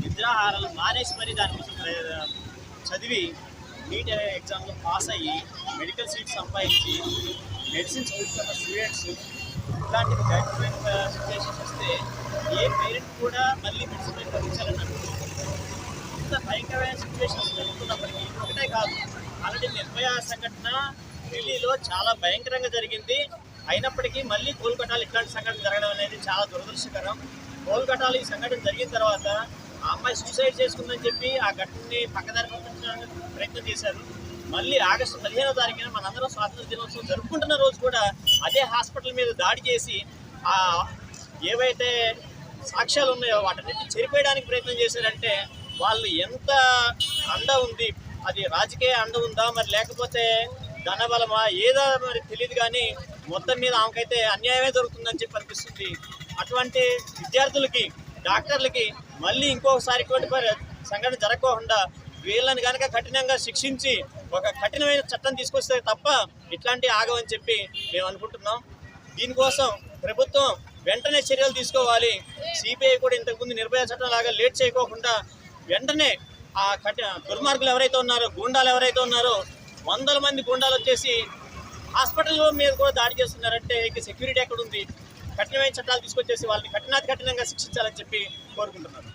నిద్రాహారాలు మానేసి మరి దానికోసం చదివి నీట్ ఎగ్జామ్లో పాస్ అయ్యి మెడికల్ సీట్ సంపాదించి మెడిసిన్ చదువుతున్న స్టూడెంట్స్ ఇట్లాంటి భయంకరమైన సిచ్యువేషన్స్ వస్తే ఏ పేరెంట్ కూడా మళ్ళీ మెడిసిన్ మీద పంపించాలని అనుకుంటున్నారు. ఇంత భయంకరమైన సిచ్యువేషన్స్ జరుగుతున్నప్పటికీ ఒకటే కాదు, ఆల్రెడీ నిర్భయ సంఘటన ఢిల్లీలో చాలా భయంకరంగా జరిగింది. అయినప్పటికీ మళ్ళీ కోల్కతాలో ఇట్లాంటి సంఘటన జరగడం అనేది చాలా దురదృష్టకరం. కోల్కతాలో ఈ సంఘటన జరిగిన తర్వాత ఆ అమ్మాయి సూసైడ్ చేసుకుందని చెప్పి ఆ ఘటనని పక్కదారి పంపించడానికి ప్రయత్నం చేశారు. మళ్ళీ ఆగస్టు 15వ తారీఖున మనందరం స్వాతంత్ర దినోత్సవం జరుపుకుంటున్న రోజు కూడా అదే హాస్పిటల్ మీద దాడి చేసి ఆ ఏవైతే సాక్ష్యాలు ఉన్నాయో వాటన్నిటిని చెరిపేయడానికి ప్రయత్నం చేశారంటే వాళ్ళు ఎంత అండ ఉంది, అది రాజకీయ అండ ఉందా మరి లేకపోతే ధనబలమా ఏదో మరి తెలియదు, కానీ మొత్తం మీద ఆమెకైతే అన్యాయమే జరుగుతుందని చెప్పి అనిపిస్తుంది. అటువంటి విద్యార్థులకి డాక్టర్లకి మళ్ళీ ఇంకొకసారి ఇటువంటి సంఘటన జరగకుండా వీళ్ళని కనుక కఠినంగా శిక్షించి ఒక కఠినమైన చట్టం తీసుకొస్తే తప్ప ఇట్లాంటి ఆగవని చెప్పి మేము అనుకుంటున్నాం. దీనికోసం ప్రభుత్వం వెంటనే చర్యలు తీసుకోవాలి. సిబిఐ కూడా ఇంతకుముందు నిర్భయ చట్టం లాగా లేట్ చేయకోకుండా వెంటనే ఆ దుర్మార్గులు ఎవరైతే ఉన్నారో, గూండాలు ఎవరైతే ఉన్నారో, వందల మంది గూండాలు వచ్చేసి హాస్పిటల్ మీద కూడా దాడి చేస్తున్నారంటే ఇక సెక్యూరిటీ ఎక్కడుంది? కఠినమైన చట్టాలు తీసుకొచ్చేసి వాళ్ళని కఠినాతి కఠినంగా శిక్షించాలని చెప్పి కోరుకుంటున్నారు.